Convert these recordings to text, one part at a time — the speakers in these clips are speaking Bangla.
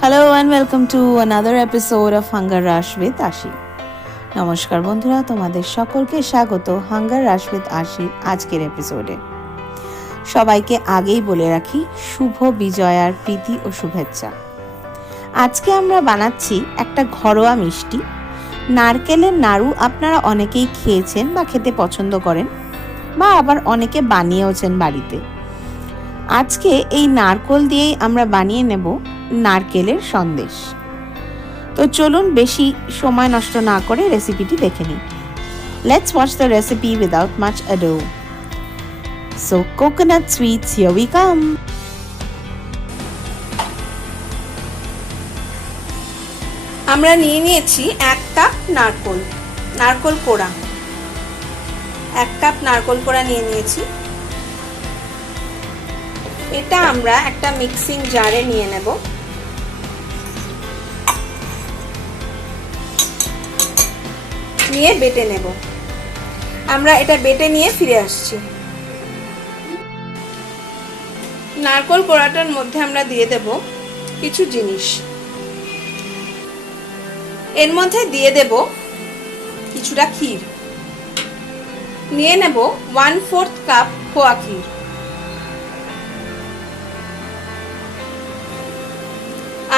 Hello and welcome to another episode of Hunger Rush with Ashi. নমস্কার বন্ধুরা, তোমাদের সকলকে স্বাগত হাঙ্গার রাশ উইথ আশির আজকের এপিসোডে। সবাইকে আগেই বলে রাখি শুভ বিজয়ার প্রীতি ও শুভেচ্ছা। আজকে আমরা বানাচ্ছি একটা ঘরোয়া মিষ্টি। নারকেলের নাড়ু আপনারা অনেকেই খেয়েছেন বা খেতে পছন্দ করেন, বা আবার অনেকে বানিয়েওছেন বাড়িতে। আজকে এই নারকেল দিয়েই আমরা বানিয়ে নেব নারকেলের সন্দেশ। তো চলুন বেশি সময় নষ্ট না করে রেসিপিটি দেখে নিই। Let's watch the recipe without much ado. So coconut sweets, here we come. আমরা নিয়েছি 1 কাপ নারকেল কোড়া। 1 কাপ নারকেল কোড়া নিয়েছি। এটা আমরা একটা মিক্সিং জারে নিয়ে নেব। নিয়ে বেটে নেব। আমরা এটা বেটে নিয়ে ফিরে আসছি। নারকেল কোড়াটার মধ্যে আমরা দিয়ে দেব কিছু জিনিস। এর মধ্যে দিয়ে দেব কিছুটা ক্ষীর। নিয়ে নেব 1/4 কাপ খোয়া ক্ষীর।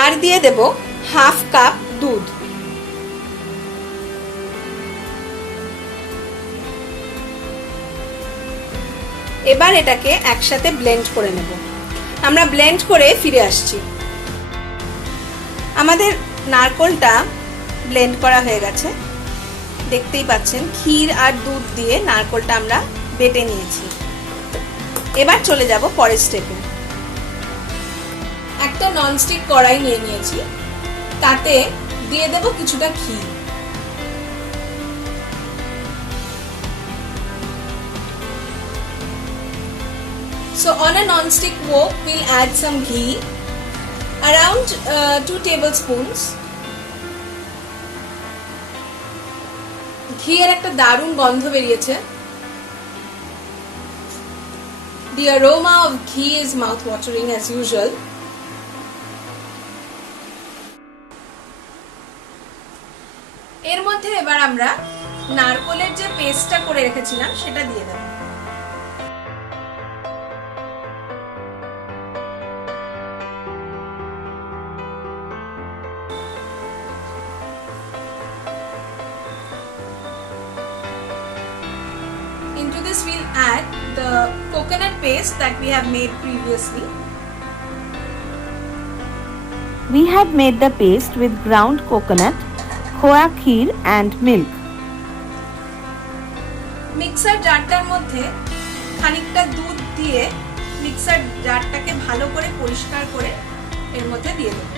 আর দিয়ে দেব 1/2 কাপ দুধ। এবার এটাকে একসাথে ব্লেন্ড করে নেব। আমরা ব্লেন্ড করে ফিরে আসছি। আমাদের নারকেলটা ব্লেন্ড করা হয়ে গেছে, দেখতেই পাচ্ছেন। ক্ষীর আর দুধ দিয়ে নারকেলটা আমরা বেটে নিয়েছি। এবার চলে যাব পরের স্টেপে। একটা ননস্টিক কড়াই নিয়ে নিয়েছি, তাতে দিয়ে দেব কিছুটা ঘি। So on a non-stick wok, we'll add some ghee, around 2 tablespoons. ঘি এর একটা দারুণ গন্ধ বেরিয়েছে। The aroma of ghee is mouth-watering as usual. এর মধ্যে এবার আমরা নারকেলের যে পেস্টটা করে রেখেছিলাম সেটা দিয়ে দেব। Into this we'll add the coconut paste that we have made previously. We had made the paste with ground coconut, খোয়া ক্ষীর and milk. মিক্সার জারটার মধ্যে খানিকটা দুধ দিয়ে মিক্সার জারটাকে ভালো করে পরিষ্কার করে এর মধ্যে দিয়ে দেব।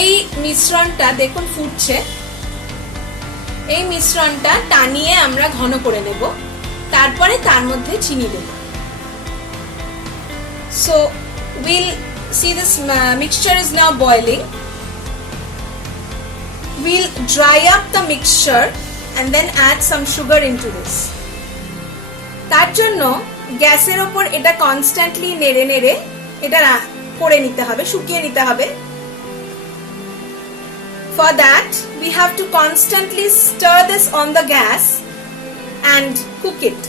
এই মিশ্রণটা দেখুন ফুটছে। এই মিশ্রণটা টানিয়ে আমরা ঘন করে নেব, তারপরে তার মধ্যে চিনি দেব। So we'll see this mixture is now boiling. We'll dry up the mixture and then add some sugar into this. তার জন্য গ্যাসের উপর এটা কনস্ট্যান্টলি নেড়ে নেড়ে এটা করে নিতে হবে, শুকিয়ে নিতে হবে। For that we have to constantly stir this on the gas and cook it.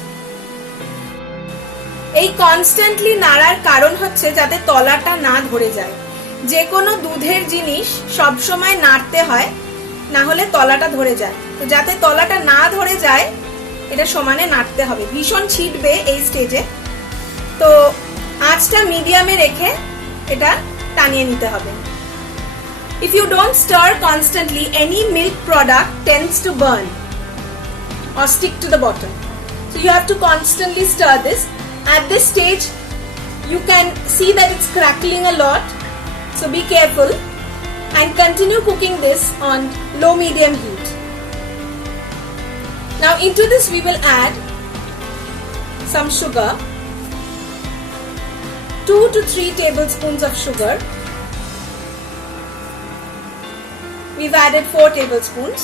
এই কনস্ট্যান্টলি নাড়ার কারণ হচ্ছে যাতে তলাটা না ধরে যায়। যে কোনো দুধের জিনিস সব সময় নাড়তে হয়, না হলে তলাটা ধরে যায়। তো যাতে তলাটা না ধরে যায় এটা সমানে নাড়তে হবে। ভীষণ ছিটবে এই স্টেজে, তো আঁচটা মিডিয়ামে রেখে এটা টানিয়ে নিতে হবে। If you don't stir constantly, any milk product tends to burn or stick to the bottom. So you have to constantly stir this. At this stage, you can see that it's crackling a lot. So be careful and continue cooking this on low-medium heat. Now into this we will add some sugar. 2 to 3 tablespoons of sugar. We've added 4 tablespoons.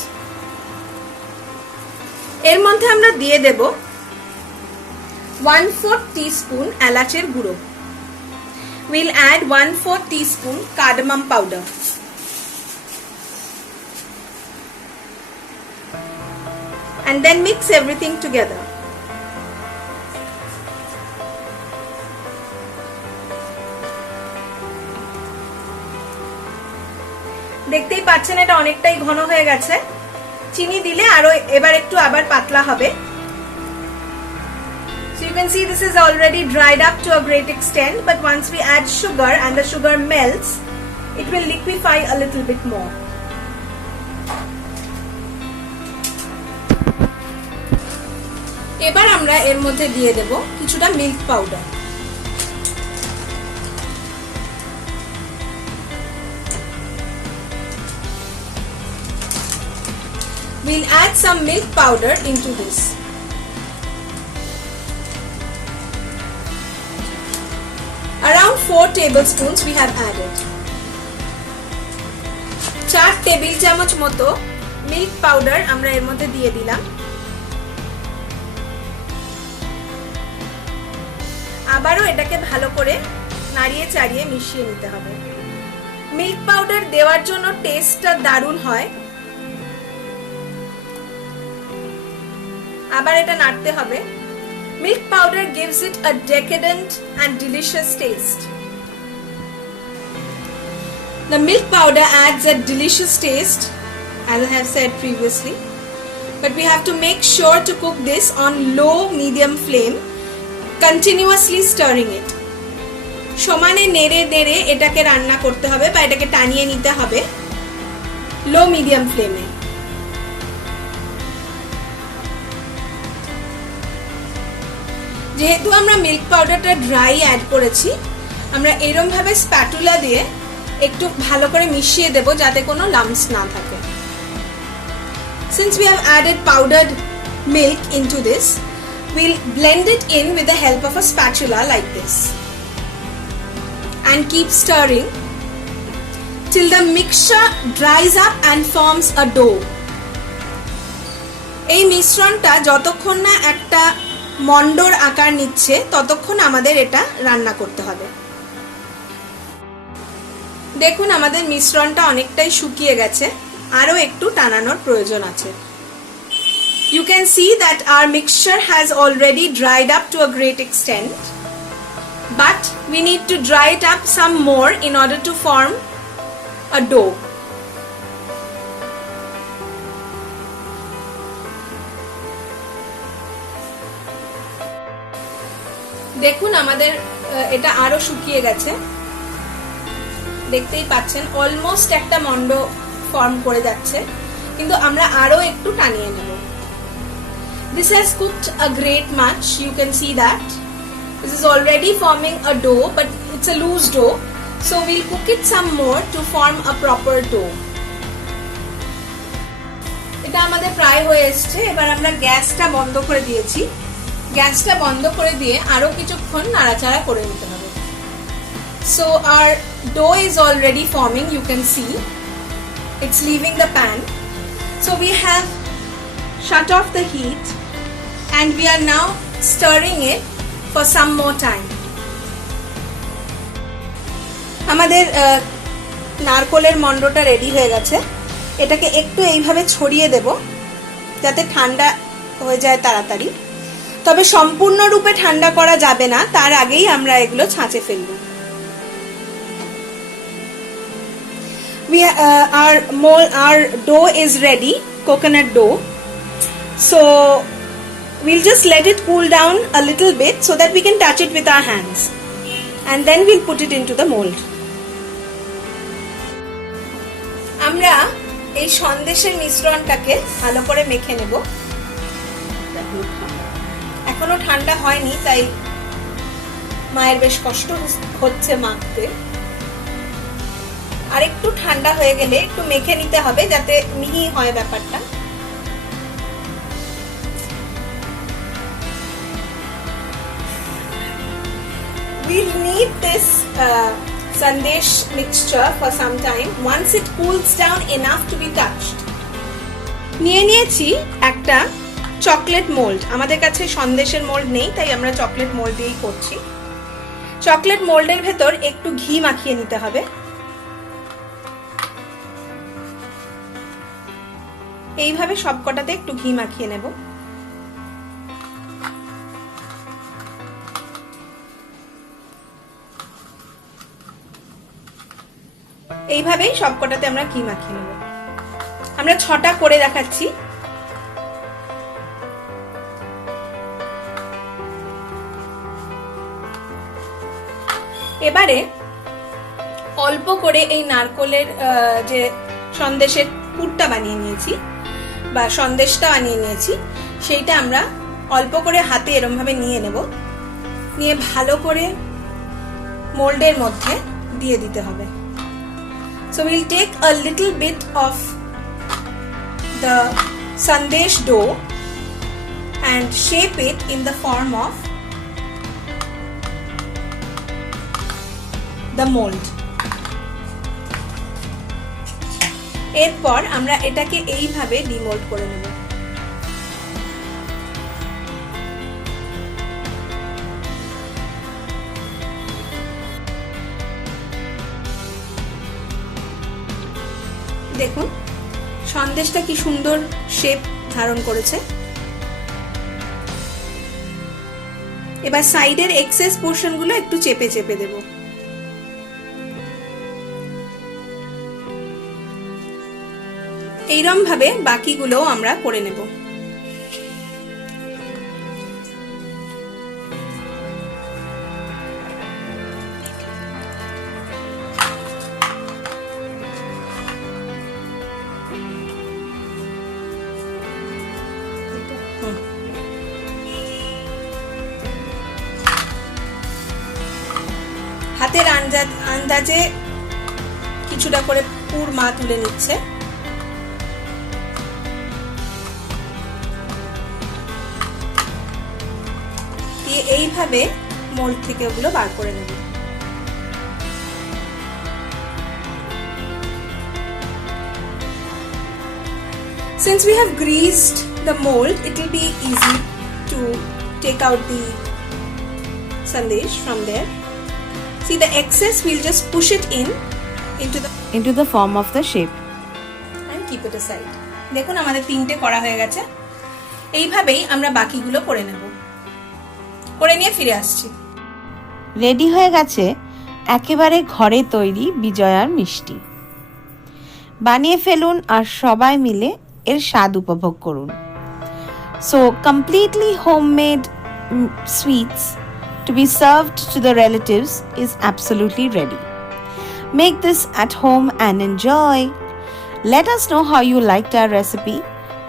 এর মধ্যে আমরা দিয়ে দেব 1/4 teaspoon এলাচের গুঁড়ো। We'll add 1/4 teaspoon cardamom powder. And then mix everything together. দেখতেই পাচ্ছেন এটা অনেকটাই ঘন হয়ে গেছে। চিনি দিলে আরো এবার একটু আবার পাতলা হবে। So you can see this is already dried up to a great extent, but once we add sugar and the sugar melts, it will liquefy a little bit more. এবার আমরা এর মধ্যে দিয়ে দেব কিছুটা milk powder. We'll add some milk powder into this. Around 4 tablespoons we have added. 4 table চামচ মতো মিল্ক পাউডার আমরা এর মধ্যে দিয়ে দিলাম। আবারও এটাকে ভালো করে নাড়িয়ে চাড়িয়ে মিশিয়ে নিতে হবে। মিল্ক পাউডার দেওয়ার জন্য টেস্টটা দারুণ হয়। আবার এটা নাড়তে হবে। Milk powder gives it a decadent and delicious taste. The milk powder adds a delicious taste, as I have said previously, but we have to make sure to cook this on low medium flame, continuously stirring it. সমানে নেড়ে নেড়ে এটাকে রান্না করতে হবে বা এটাকে টানিয়ে নিতে হবে লো মিডিয়াম ফ্লেমে। যেহেতু আমরা মিল্ক পাউডারটা ড্রাই অ্যাড করেছি, আমরা এরকম ভাবে স্প্যাটুলা দিয়ে একটু ভালো করে মিশিয়ে দেব যাতে কোনো লাম্পস না থাকে। Since we have added powdered milk into this, we'll blend it in with the help of a spatula like this and keep stirring till the mixture dries up and forms a dough. এই মিশ্রণটা যতক্ষণ না একটা মন্ডর আকার নিচ্ছে ততক্ষণ আমাদের এটা রান্না করতে হবে। দেখুন আমাদের মিশ্রণটা অনেকটাই শুকিয়ে গেছে, আরো একটু টানানোর প্রয়োজন আছে। You can see that our mixture has already dried up to a great extent, but we need to dry it up some more in order to form a dough. দেখুন আমাদের এটা আরো শুকিয়ে গেছে, দেখতেই পাচ্ছেন অলমোস্ট একটা মন্ড ফর্ম করে যাচ্ছে, কিন্তু আমরা আরো একটু টানিয়ে নেব। This has cooked a great much. You can see that this is already forming a dough, but it's a loose dough, so we'll cook it some more to form a proper dough. এটা আমাদের প্রায় হয়ে এসেছে। এবার আমরা গ্যাসটা বন্ধ করে দিয়েছি। গ্যাসটা বন্ধ করে দিয়ে আরো কিছুক্ষণ নাড়াচাড়া করে নিতে হবে। So our dough is already forming. You can see it's leaving the pan. So we have shut off the heat and we are now stirring it for some more time. আমাদের নারকোলের মন্ডটা রেডি হয়ে গেছে। এটাকে একটু এইভাবে ছড়িয়ে দেব যাতে ঠান্ডা হয়ে যায় তাড়াতাড়ি, তবে সম্পূর্ণরূপে ঠান্ডা করা যাবে না, তার আগেই আমরা এগুলো ছাঁচে ফেলব। Our dough is ready, coconut dough. So we'll just let it cool down a little bit so that we can touch it with our hands, and then we'll put it into the mold. আমরা এই সন্দেশের মিশ্রণটাকে ভালো করে মেখে নেব। এখনো ঠান্ডা হয়নি, তাই মায়ের বেশ কষ্ট হচ্ছে মাখতে। আর একটু ঠান্ডা হয়ে গেলে একটু মেখে নিতে হবে যাতে মিহি হয় ব্যাপারটা। We'll need this sandesh mixture for some time once it cools down enough to be touched. নিয়ে নিয়েছি একটা চকলেট মোল্ড। আমাদের কাছে সন্দেশের মোল্ড নেই, তাই আমরা চকলেট মোল্ড দিয়েই করছি। চকলেট মোল্ডের ভেতর একটু ঘি মাখিয়ে নিতে হবে। এইভাবে সবকটাতে একটু ঘি মাখিয়ে নেব। এইভাবেই সবকটাতে আমরা ঘি মাখিয়ে নেব। আমরা 6টা করে দেখাচ্ছি। এবারে অল্প করে এই নারকোলের যে সন্দেশের পুরটা বানিয়ে নিয়েছি বা সন্দেশটা বানিয়ে নিয়েছি, সেইটা আমরা অল্প করে হাতে এরম ভাবে নিয়ে নেব। নিয়ে ভালো করে মোল্ডের মধ্যে দিয়ে দিতে হবে। So we'll take a little bit of the sandesh dough and shape it in the form of the mold. এরপর আমরা এটাকে এইভাবে ডিমোল্ড করে নেব। দেখুন সন্দেশটা কি সুন্দর শেপ ধারণ করেছে। এবার সাইডের এক্সেস পোর্শন গুলো একটু চেপে চেপে দেব। এইরকম ভাবে বাকিগুলো আমরা করে নেব। হাতের আন্দাজে কিছুটা করে পুর মা তুলে নিচ্ছে। দিয়ে এইভাবে মোল্ড থেকে ওগুলো বার করে নেব। Since we have greased the mold, it will be easy to take out the sandesh from there. See the excess, we'll just push it into the form of the shape and keep it aside. দেখুন আমাদের 3টে করা হয়ে গেছে। এইভাবেই আমরা বাকিগুলো করে নেব। করে নিয়ে ফিরে আসছি। রেডি হয়ে গেছে একেবারে ঘরে তৈরি বিজয়ার মিষ্টি। বানিয়ে ফেলুন আর সবাই মিলে এর স্বাদ উপভোগ করুন। So completely homemade sweets to be served to the relatives is absolutely ready. Make this at home and enjoy. Let us know how you liked our recipe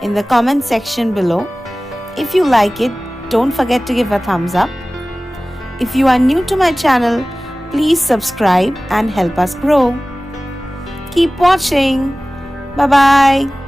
in the comment section below. If you like it, don't forget to give a thumbs up. If you are new to my channel, please subscribe and help us grow. Keep watching. Bye bye.